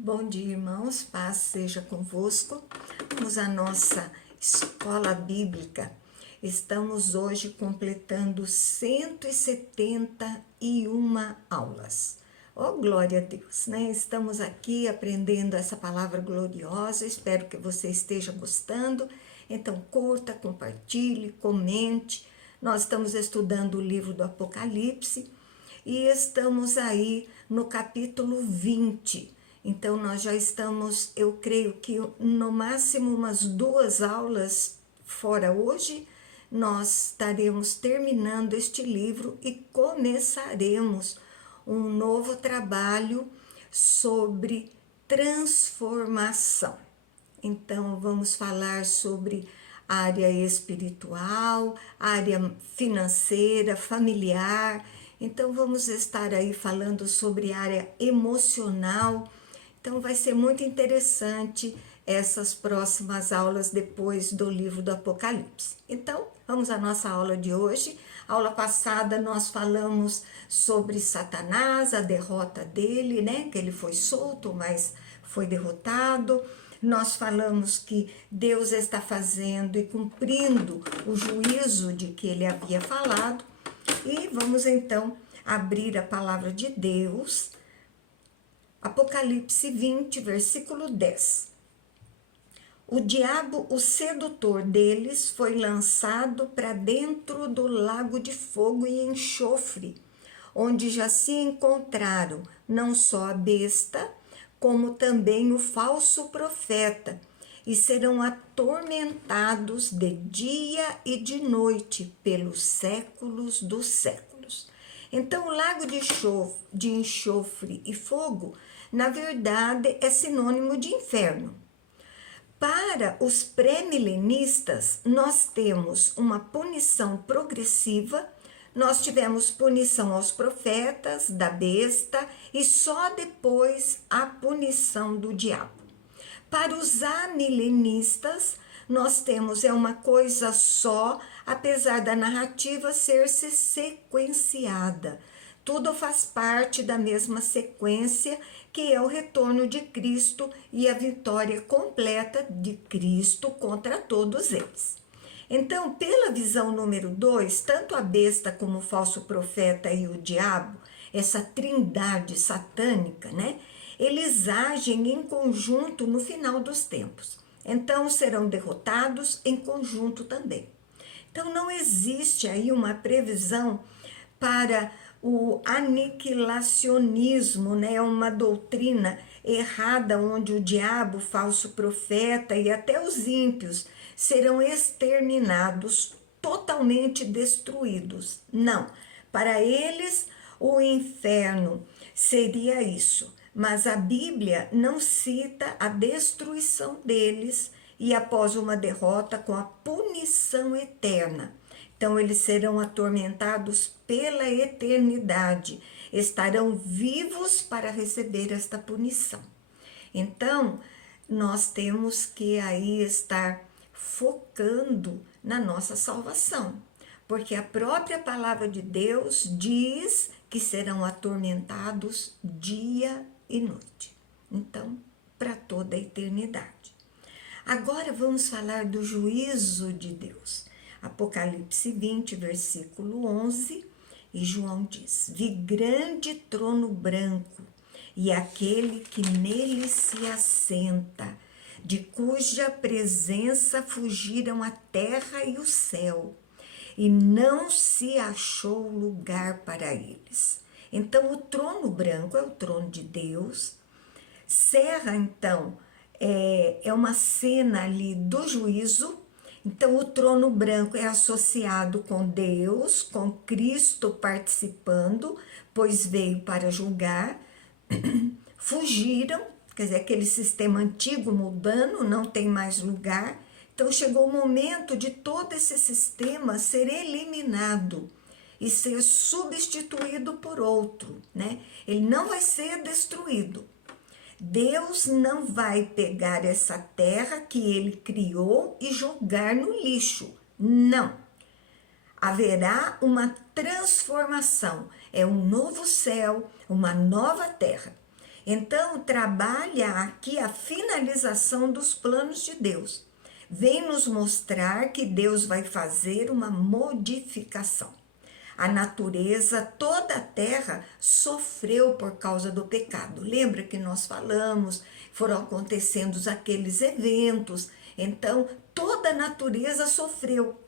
Bom dia, irmãos, paz seja convosco. Vamos à nossa escola bíblica. Estamos hoje completando 171 aulas. Oh, glória a Deus, né? Estamos aqui aprendendo essa palavra gloriosa. Espero que você esteja gostando. Então, curta, compartilhe, comente. Nós estamos estudando o livro do Apocalipse e estamos aí no capítulo 20. Então, nós já estamos, eu creio que no máximo umas 2 aulas fora hoje, nós estaremos terminando este livro e começaremos um novo trabalho sobre transformação. Então, vamos falar sobre área espiritual, área financeira, familiar. Então, vamos estar aí falando sobre área emocional. Então, vai ser muito interessante essas próximas aulas depois do livro do Apocalipse. Então, vamos à nossa aula de hoje. Aula passada nós falamos sobre Satanás, a derrota dele, né? Que ele foi solto, mas foi derrotado. Nós falamos que Deus está fazendo e cumprindo o juízo de que ele havia falado. E vamos então abrir a palavra de Deus, Apocalipse 20, versículo 10. O diabo, o sedutor deles, foi lançado para dentro do lago de fogo e enxofre, onde já se encontraram não só a besta, como também o falso profeta, e serão atormentados de dia e de noite pelos séculos dos séculos. Então, o lago de enxofre e fogo, na verdade, é sinônimo de inferno. Para os pré-milenistas, nós temos uma punição progressiva. Nós tivemos punição aos profetas, da besta, e só depois a punição do diabo. Para os amilenistas, nós temos uma coisa só, apesar da narrativa ser-se sequenciada. Tudo faz parte da mesma sequência, que é o retorno de Cristo e a vitória completa de Cristo contra todos eles. Então, pela visão número 2, tanto a besta como o falso profeta e o diabo, essa trindade satânica, né? Eles agem em conjunto no final dos tempos. Então, serão derrotados em conjunto também. Então, não existe aí uma previsão para o aniquilacionismo, né? Uma doutrina errada onde o diabo, o falso profeta e até os ímpios serão exterminados, totalmente destruídos. Não, para eles o inferno seria isso, mas a Bíblia não cita a destruição deles e após uma derrota com a punição eterna. Então, eles serão atormentados pela eternidade, estarão vivos para receber esta punição. Então, nós temos que aí estar focando na nossa salvação, porque a própria palavra de Deus diz que serão atormentados dia e noite. Então, para toda a eternidade. Agora vamos falar do juízo de Deus. Apocalipse 20, versículo 11, e João diz: Vi grande trono branco, e aquele que nele se assenta, de cuja presença fugiram a terra e o céu, e não se achou lugar para eles. Então, o trono branco é o trono de Deus. Serra, então, é uma cena ali do juízo. Então, o trono branco é associado com Deus, com Cristo participando, pois veio para julgar. Fugiram, quer dizer, aquele sistema antigo mudando, não tem mais lugar. Então, chegou o momento de todo esse sistema ser eliminado e ser substituído por outro, né? Ele não vai ser destruído. Deus não vai pegar essa terra que ele criou e jogar no lixo. Não. Haverá uma transformação. É um novo céu, uma nova terra. Então, trabalha aqui a finalização dos planos de Deus. Vem nos mostrar que Deus vai fazer uma modificação. A natureza, toda a terra sofreu por causa do pecado. Lembra que nós falamos, foram acontecendo aqueles eventos. Então, toda a natureza sofreu.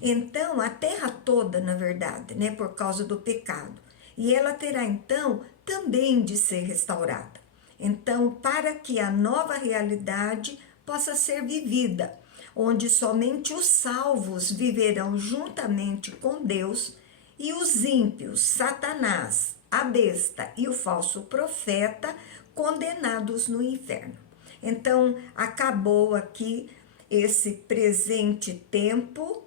Então, a terra toda, na verdade, né, por causa do pecado. E ela terá, então, também de ser restaurada. Então, para que a nova realidade possa ser vivida, onde somente os salvos viverão juntamente com Deus e os ímpios, Satanás, a besta e o falso profeta condenados no inferno. Então, acabou aqui esse presente tempo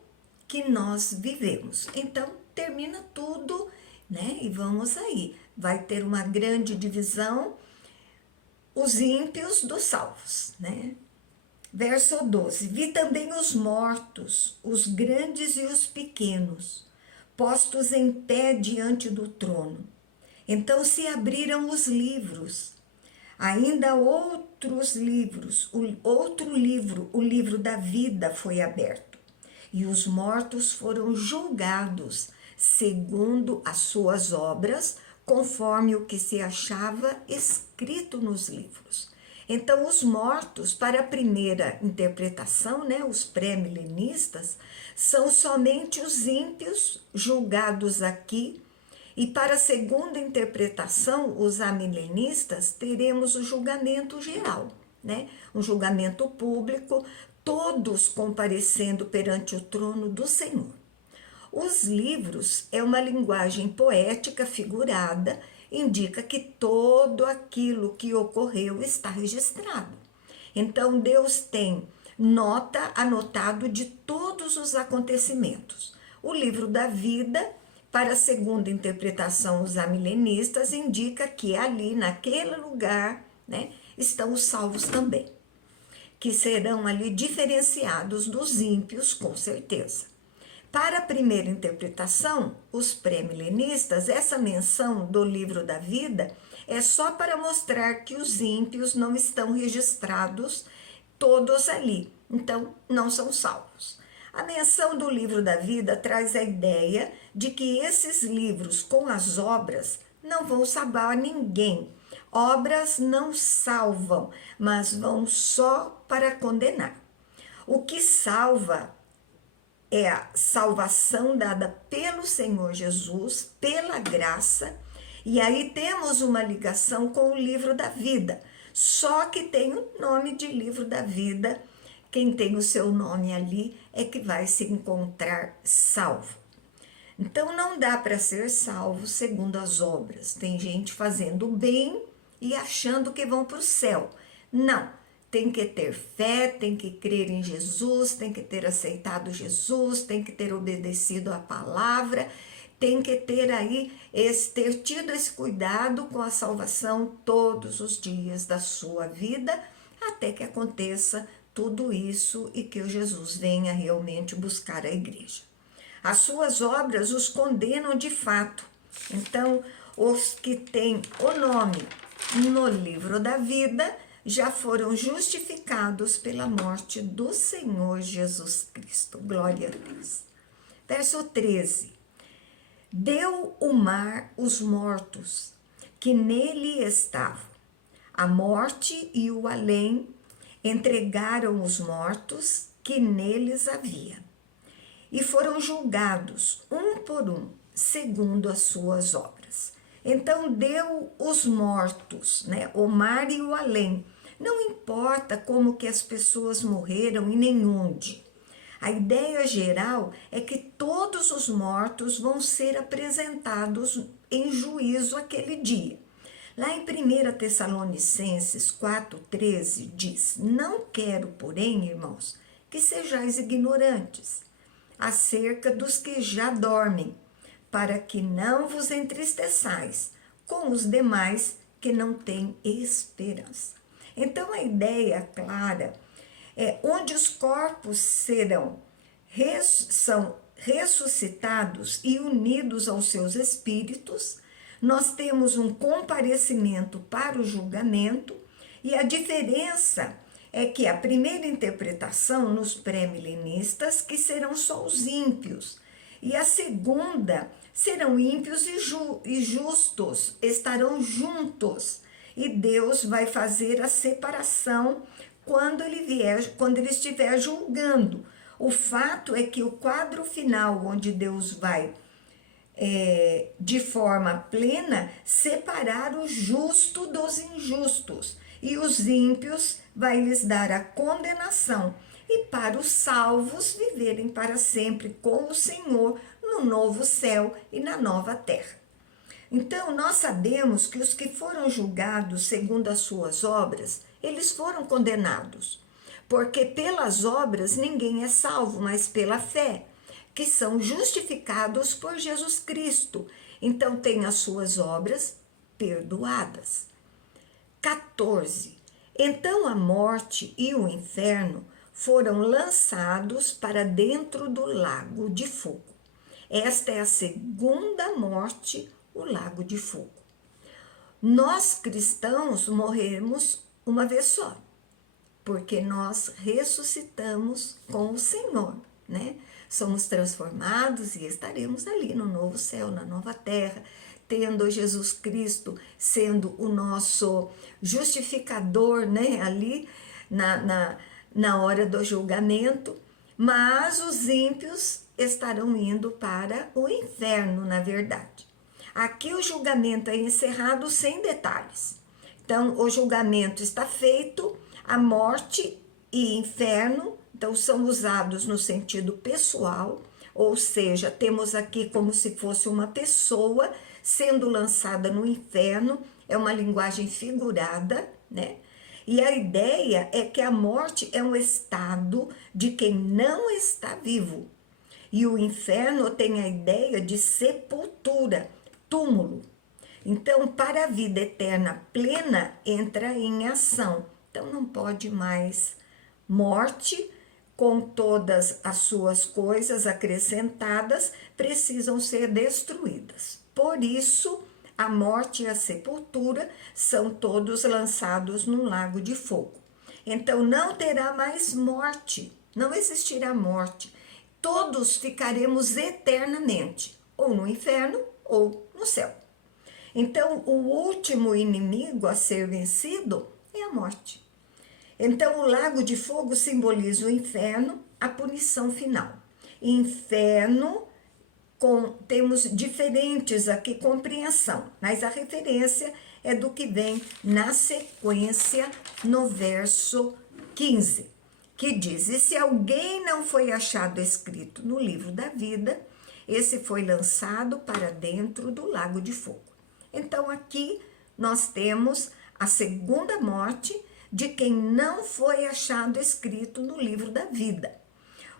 que nós vivemos. Então, termina tudo, né? E vamos aí. Vai ter uma grande divisão, os ímpios dos salvos, né? Verso 12. Vi também os mortos, os grandes e os pequenos, postos em pé diante do trono. Então se abriram os livros. Ainda outros livros, outro livro, o livro da vida, foi aberto. E os mortos foram julgados segundo as suas obras, conforme o que se achava escrito nos livros. Então, os mortos, para a primeira interpretação, né, os pré-milenistas, são somente os ímpios julgados aqui. E para a segunda interpretação, os amilenistas, teremos o julgamento geral, né? Um julgamento público, todos comparecendo perante o trono do Senhor. Os livros é uma linguagem poética figurada, indica que todo aquilo que ocorreu está registrado. Então, Deus tem nota anotado de todos os acontecimentos. O livro da vida, para a segunda interpretação, os amilenistas, indica que ali, naquele lugar, né, estão os salvos também, que serão ali diferenciados dos ímpios, com certeza. Para a primeira interpretação, os pré-milenistas, essa menção do livro da vida é só para mostrar que os ímpios não estão registrados todos ali, então não são salvos. A menção do livro da vida traz a ideia de que esses livros com as obras não vão salvar ninguém. Obras não salvam, mas vão só para condenar. O que salva é a salvação dada pelo Senhor Jesus, pela graça, e aí temos uma ligação com o livro da vida, só que tem o nome de livro da vida. Quem tem o seu nome ali é que vai se encontrar salvo. Então não dá para ser salvo segundo as obras. Tem gente fazendo bem e achando que vão para o céu. Não, tem que ter fé, tem que crer em Jesus, tem que ter aceitado Jesus, tem que ter obedecido a palavra, tem que ter aí, ter tido esse cuidado com a salvação todos os dias da sua vida, até que aconteça tudo isso e que o Jesus venha realmente buscar a igreja. As suas obras os condenam de fato. Então, os que têm o nome no livro da vida já foram justificados pela morte do Senhor Jesus Cristo. Glória a Deus. Verso 13. Deu o mar os mortos que nele estavam. A morte e o além entregaram os mortos que neles havia, e foram julgados um por um, segundo as suas obras. Então deu os mortos, né? O mar e o além. Não importa como que as pessoas morreram e nem onde. A ideia geral é que todos os mortos vão ser apresentados em juízo aquele dia. Lá em 1 Tessalonicenses 4,13 diz: Não quero, porém, irmãos, que sejais ignorantes acerca dos que já dormem, para que não vos entristeçais com os demais que não têm esperança. Então a ideia clara é onde os corpos são ressuscitados e unidos aos seus espíritos, nós temos um comparecimento para o julgamento, e a diferença é que a primeira interpretação nos pré-milenistas que serão só os ímpios, e a segunda serão ímpios e justos, estarão juntos, e Deus vai fazer a separação quando ele estiver julgando. O fato é que o quadro final, onde Deus vai, de forma plena, separar o justo dos injustos, e os ímpios vai lhes dar a condenação, e para os salvos viverem para sempre com o Senhor no novo céu e na nova terra. Então, nós sabemos que os que foram julgados segundo as suas obras, eles foram condenados, porque pelas obras ninguém é salvo, mas pela fé, que são justificados por Jesus Cristo. Então, tem as suas obras perdoadas. 14. Então a morte e o inferno foram lançados para dentro do lago de fogo. Esta é a segunda morte, o lago de fogo. Nós cristãos morremos uma vez só, porque nós ressuscitamos com o Senhor, né? Somos transformados e estaremos ali no novo céu, na nova terra, tendo Jesus Cristo sendo o nosso justificador, né? Ali na hora do julgamento, mas os ímpios estarão indo para o inferno, na verdade. Aqui o julgamento é encerrado sem detalhes. Então, o julgamento está feito, a morte e inferno, então, são usados no sentido pessoal, ou seja, temos aqui como se fosse uma pessoa sendo lançada no inferno, é uma linguagem figurada, né? E a ideia é que a morte é um estado de quem não está vivo. E o inferno tem a ideia de sepultura, túmulo. Então, para a vida eterna plena, entra em ação. Então, não pode mais morte, com todas as suas coisas acrescentadas, precisam ser destruídas. Por isso, a morte e a sepultura são todos lançados no lago de fogo. Então, não terá mais morte, não existirá morte. Todos ficaremos eternamente, ou no inferno ou no céu. Então, o último inimigo a ser vencido é a morte. Então, o lago de fogo simboliza o inferno, a punição final. Inferno, temos diferentes aqui compreensão, mas a referência é do que vem na sequência no verso 15, que diz: e se alguém não foi achado escrito no livro da vida, esse foi lançado para dentro do lago de fogo. Então, aqui nós temos a segunda morte de quem não foi achado escrito no livro da vida.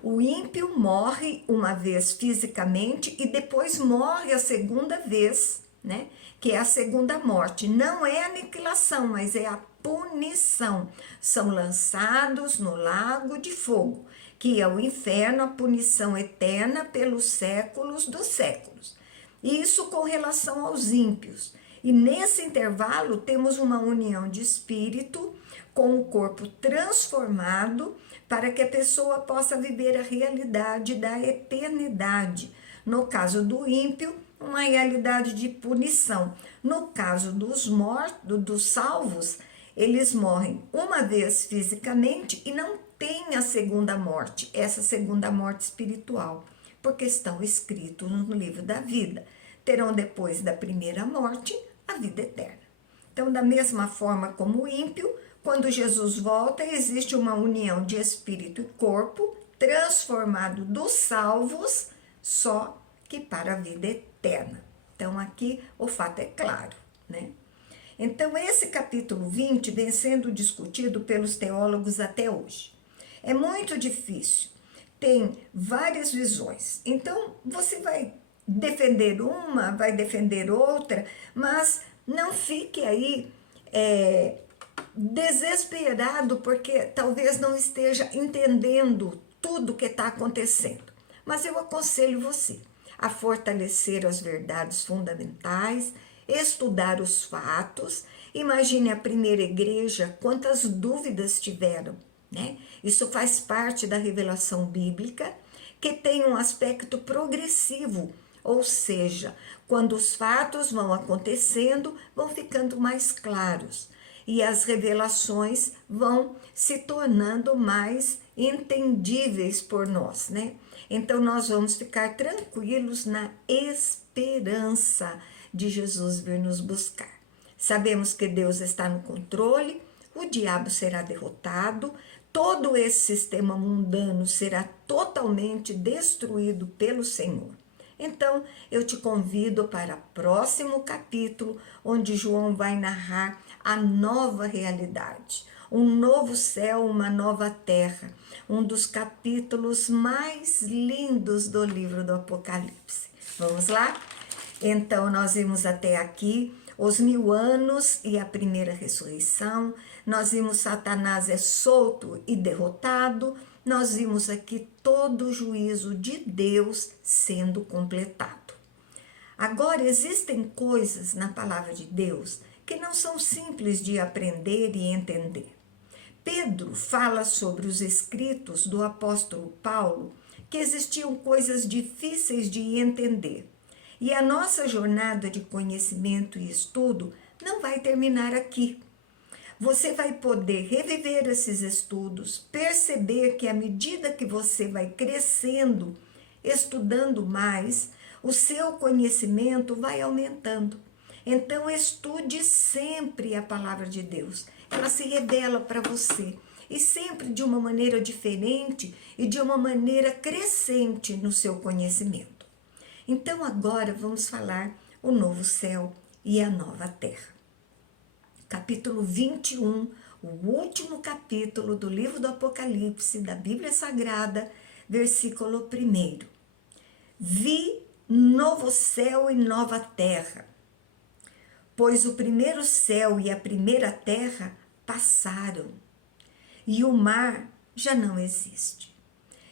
O ímpio morre uma vez fisicamente e depois morre a segunda vez, né? Que é a segunda morte. Não é aniquilação, mas é a punição. São lançados no lago de fogo, que é o inferno, a punição eterna pelos séculos dos séculos. Isso com relação aos ímpios. E nesse intervalo temos uma união de espírito com o corpo transformado para que a pessoa possa viver a realidade da eternidade. No caso do ímpio, uma realidade de punição. No caso dos salvos, eles morrem uma vez fisicamente e não têm a segunda morte, essa segunda morte espiritual, porque estão escritos no livro da vida. Terão depois da primeira morte a vida eterna. Então, da mesma forma como o ímpio, quando Jesus volta, existe uma união de espírito e corpo transformado dos salvos, só que para a vida eterna. Então, aqui o fato é claro, né? Então, esse capítulo 20 vem sendo discutido pelos teólogos até hoje. É muito difícil, tem várias visões. Então, você vai defender uma, vai defender outra, mas não fique aí desesperado, porque talvez não esteja entendendo tudo que está acontecendo. Mas eu aconselho você a fortalecer as verdades fundamentais, estudar os fatos. Imagine a primeira igreja, quantas dúvidas tiveram, né? Isso faz parte da revelação bíblica, que tem um aspecto progressivo, ou seja, quando os fatos vão acontecendo, vão ficando mais claros e as revelações vão se tornando mais entendíveis por nós, né? Então nós vamos ficar tranquilos na esperança de Jesus vir nos buscar. Sabemos que Deus está no controle, o diabo será derrotado, todo esse sistema mundano será totalmente destruído pelo Senhor. Então, eu te convido para o próximo capítulo, onde João vai narrar a nova realidade, um novo céu, uma nova terra, um dos capítulos mais lindos do livro do Apocalipse. Vamos lá? Então, nós vimos até aqui os 1000 anos e a primeira ressurreição, nós vimos Satanás é solto e derrotado, nós vimos aqui todo o juízo de Deus sendo completado. Agora, existem coisas na palavra de Deus que não são simples de aprender e entender. Pedro fala sobre os escritos do apóstolo Paulo, que existiam coisas difíceis de entender. E a nossa jornada de conhecimento e estudo não vai terminar aqui. Você vai poder reviver esses estudos, perceber que à medida que você vai crescendo, estudando mais, o seu conhecimento vai aumentando. Então, estude sempre a palavra de Deus. Ela se revela para você e sempre de uma maneira diferente e de uma maneira crescente no seu conhecimento. Então, agora vamos falar o novo céu e a nova terra. Capítulo 21, o último capítulo do livro do Apocalipse, da Bíblia Sagrada, versículo 1. Vi novo céu e nova terra, pois o primeiro céu e a primeira terra passaram, e o mar já não existe.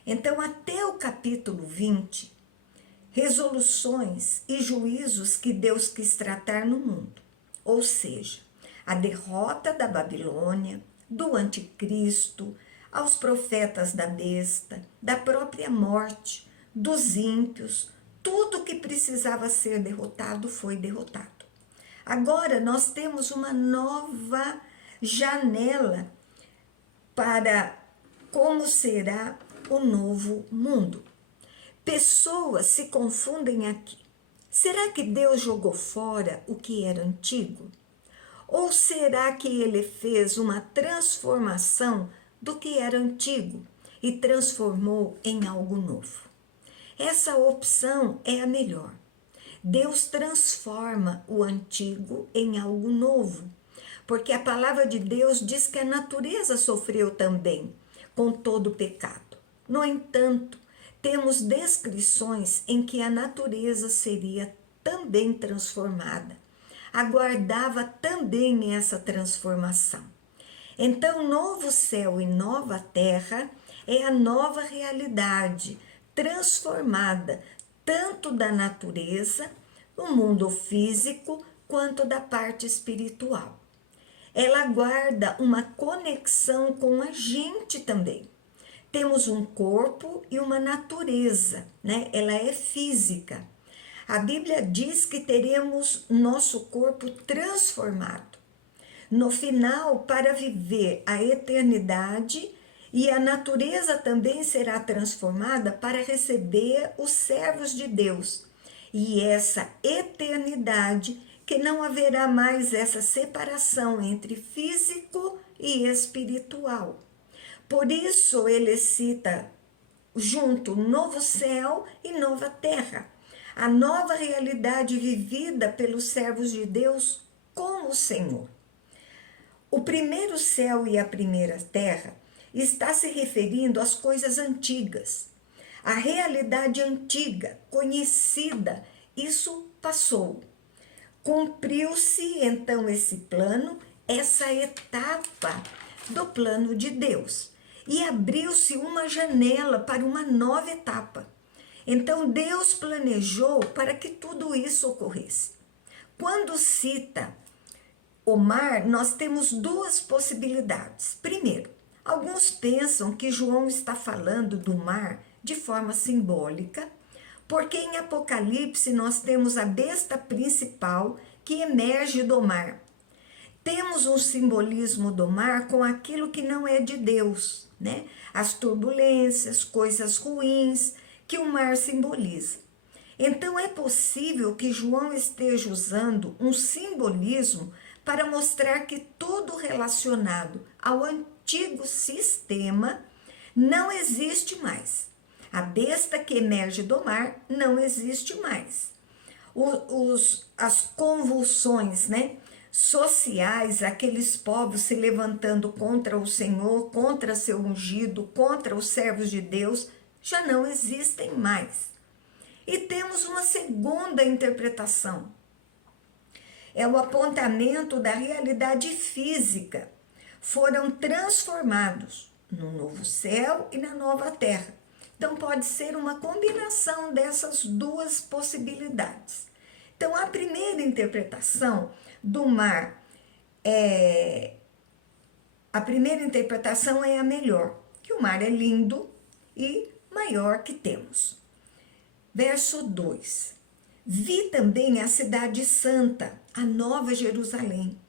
Então, até o capítulo 20, resoluções e juízos que Deus quis tratar no mundo, ou seja, a derrota da Babilônia, do anticristo, aos profetas da besta, da própria morte, dos ímpios, tudo que precisava ser derrotado foi derrotado. Agora nós temos uma nova janela para como será o novo mundo. Pessoas se confundem aqui. Será que Deus jogou fora o que era antigo? Ou será que ele fez uma transformação do que era antigo e transformou em algo novo? Essa opção é a melhor. Deus transforma o antigo em algo novo, porque a palavra de Deus diz que a natureza sofreu também com todo o pecado. No entanto, temos descrições em que a natureza seria também transformada. Aguardava também essa transformação. Então, novo céu e nova terra é a nova realidade transformada, tanto da natureza, no mundo físico, quanto da parte espiritual. Ela guarda uma conexão com a gente também. Temos um corpo e uma natureza, né? Ela é física. A Bíblia diz que teremos nosso corpo transformado. No final, para viver a eternidade, e a natureza também será transformada para receber os servos de Deus. E essa eternidade, que não haverá mais essa separação entre físico e espiritual. Por isso ele cita junto novo céu e nova terra, a nova realidade vivida pelos servos de Deus com o Senhor. O primeiro céu e a primeira terra está se referindo às coisas antigas. A realidade antiga, conhecida, isso passou. Cumpriu-se então esse plano, essa etapa do plano de Deus. E abriu-se uma janela para uma nova etapa. Então Deus planejou para que tudo isso ocorresse. Quando cita o mar, nós temos duas possibilidades. Primeiro, alguns pensam que João está falando do mar de forma simbólica, porque em Apocalipse nós temos a besta principal que emerge do mar. Temos um simbolismo do mar com aquilo que não é de Deus, né? As turbulências, coisas ruins que o mar simboliza. Então é possível que João esteja usando um simbolismo para mostrar que tudo relacionado ao antigo sistema não existe mais. A besta que emerge do mar não existe mais. As convulsões, né, sociais, aqueles povos se levantando contra o Senhor, contra seu ungido, contra os servos de Deus, já não existem mais. E temos uma segunda interpretação. É o apontamento da realidade física. Foram transformados no novo céu e na nova terra. Então pode ser uma combinação dessas duas possibilidades. Então a primeira interpretação do mar a primeira interpretação é a melhor, que o mar é lindo e maior que temos. Verso 2. Vi também a cidade santa, a nova Jerusalém,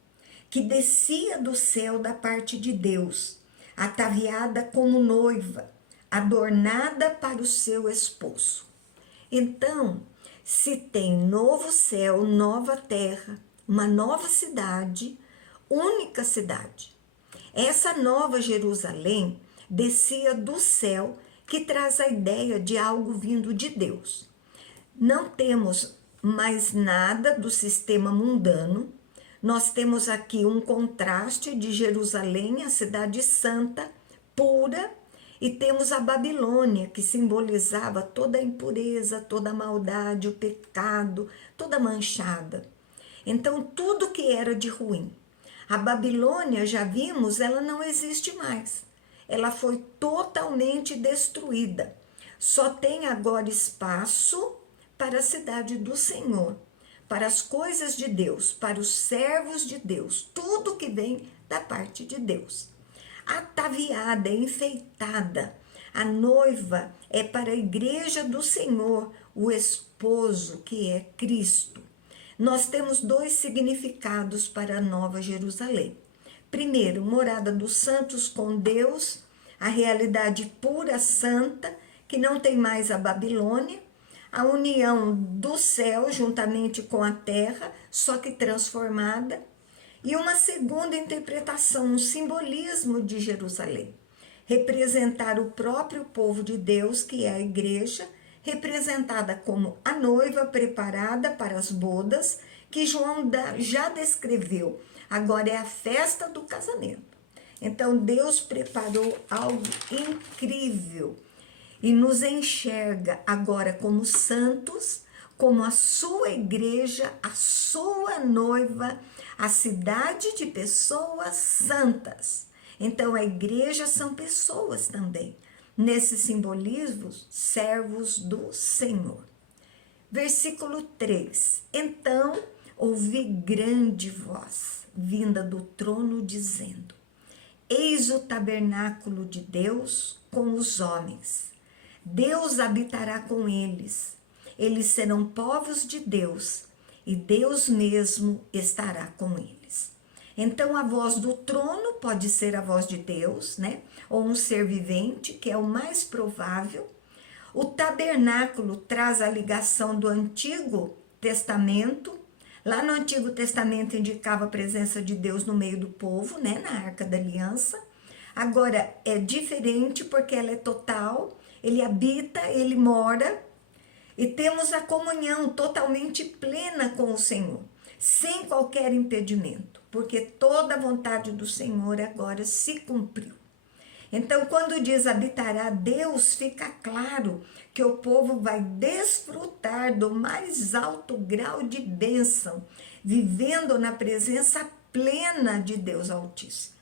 que descia do céu da parte de Deus, ataviada como noiva, adornada para o seu esposo. Então, se tem novo céu, nova terra, uma nova cidade, única cidade. Essa nova Jerusalém descia do céu, que traz a ideia de algo vindo de Deus. Não temos mais nada do sistema mundano. Nós temos aqui um contraste de Jerusalém, a cidade santa, pura, e temos a Babilônia, que simbolizava toda a impureza, toda a maldade, o pecado, toda manchada. Então, tudo que era de ruim. A Babilônia, já vimos, ela não existe mais. Ela foi totalmente destruída. Só tem agora espaço para a cidade do Senhor, para as coisas de Deus, para os servos de Deus, tudo que vem da parte de Deus. Ataviada, enfeitada, a noiva é para a igreja do Senhor, o esposo que é Cristo. Nós temos dois significados para a Nova Jerusalém. Primeiro, morada dos santos com Deus, a realidade pura, santa, que não tem mais a Babilônia, a união do céu juntamente com a terra, só que transformada. E uma segunda interpretação, um simbolismo de Jerusalém. Representar o próprio povo de Deus, que é a igreja, representada como a noiva preparada para as bodas, que João já descreveu. Agora é a festa do casamento. Então Deus preparou algo incrível e nos enxerga agora como santos, como a sua igreja, a sua noiva, a cidade de pessoas santas. Então a igreja são pessoas também. Nesse simbolismo, servos do Senhor. Versículo 3. Então ouvi grande voz vinda do trono dizendo: Eis o tabernáculo de Deus com os homens. Deus habitará com eles. Eles serão povos de Deus e Deus mesmo estará com eles. Então a voz do trono pode ser a voz de Deus, né? Ou um ser vivente, que é o mais provável. O tabernáculo traz a ligação do Antigo Testamento. Lá no Antigo Testamento indicava a presença de Deus no meio do povo, né? Na Arca da Aliança. Agora é diferente porque ela é total, ele habita, ele mora. E temos a comunhão totalmente plena com o Senhor, sem qualquer impedimento, porque toda a vontade do Senhor agora se cumpriu. Então, quando diz habitará Deus, fica claro que o povo vai desfrutar do mais alto grau de bênção, vivendo na presença plena de Deus Altíssimo.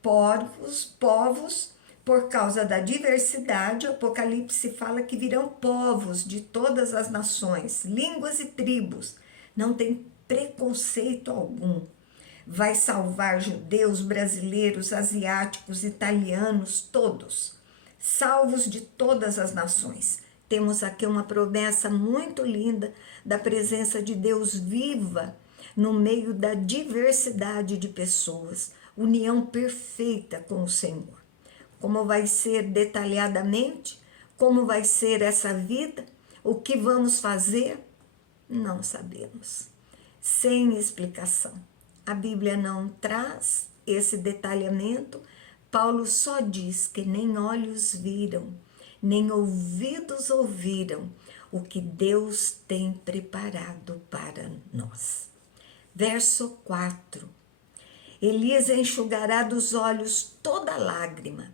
Povos, por causa da diversidade, o Apocalipse fala que virão povos de todas as nações, línguas e tribos. Não tem preconceito algum. Vai salvar judeus, brasileiros, asiáticos, italianos, todos, salvos de todas as nações. Temos aqui uma promessa muito linda da presença de Deus viva no meio da diversidade de pessoas, união perfeita com o Senhor. Como vai ser detalhadamente? Como vai ser essa vida? O que vamos fazer? Não sabemos. Sem explicação. A Bíblia não traz esse detalhamento. Paulo só diz que nem olhos viram, nem ouvidos ouviram o que Deus tem preparado para nós. Verso 4. Elias enxugará dos olhos toda lágrima,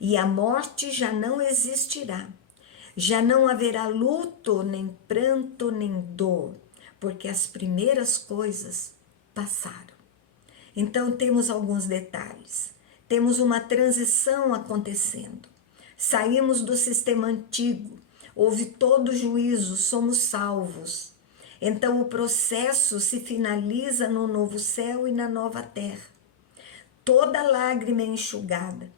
e a morte já não existirá. Já não haverá luto, nem pranto, nem dor, porque as primeiras coisas passaram. Então temos alguns detalhes. Temos uma transição acontecendo. Saímos do sistema antigo, houve todo juízo, somos salvos. Então o processo se finaliza no novo céu e na nova terra. Toda lágrima é enxugada.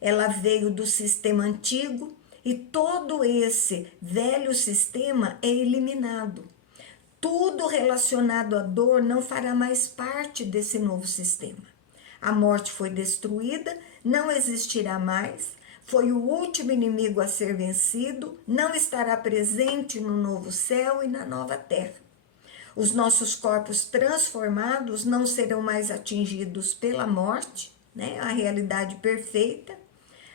Ela veio do sistema antigo e todo esse velho sistema é eliminado. Tudo relacionado à dor não fará mais parte desse novo sistema. A morte foi destruída, não existirá mais, foi o último inimigo a ser vencido, não estará presente no novo céu e na nova terra. Os nossos corpos transformados não serão mais atingidos pela morte, né? A realidade perfeita.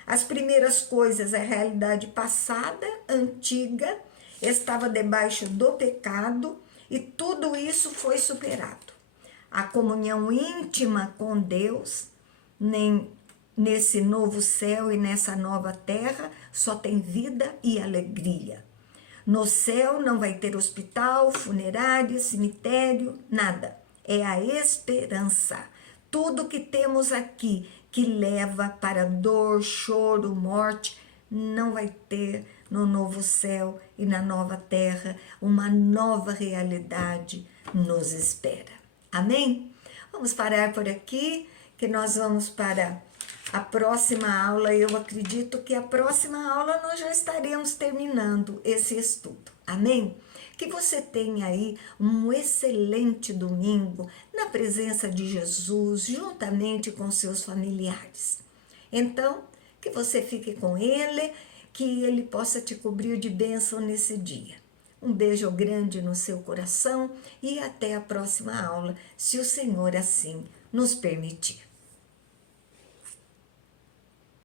As primeiras coisas, a realidade passada, antiga, estava debaixo do pecado, e tudo isso foi superado. A comunhão íntima com Deus, nem nesse novo céu e nessa nova terra, só tem vida e alegria. No céu não vai ter hospital, funerário, cemitério, nada. É a esperança. Tudo que temos aqui que leva para dor, choro, morte, não vai ter no novo céu e na nova terra. Uma nova realidade nos espera. Amém? Vamos parar por aqui, que nós vamos para a próxima aula. Eu acredito que a próxima aula nós já estaremos terminando esse estudo. Amém? Que você tenha aí um excelente domingo na presença de Jesus, juntamente com seus familiares. Então, que você fique com Ele, que Ele possa te cobrir de bênção nesse dia. Um beijo grande no seu coração e até a próxima aula, se o Senhor assim nos permitir.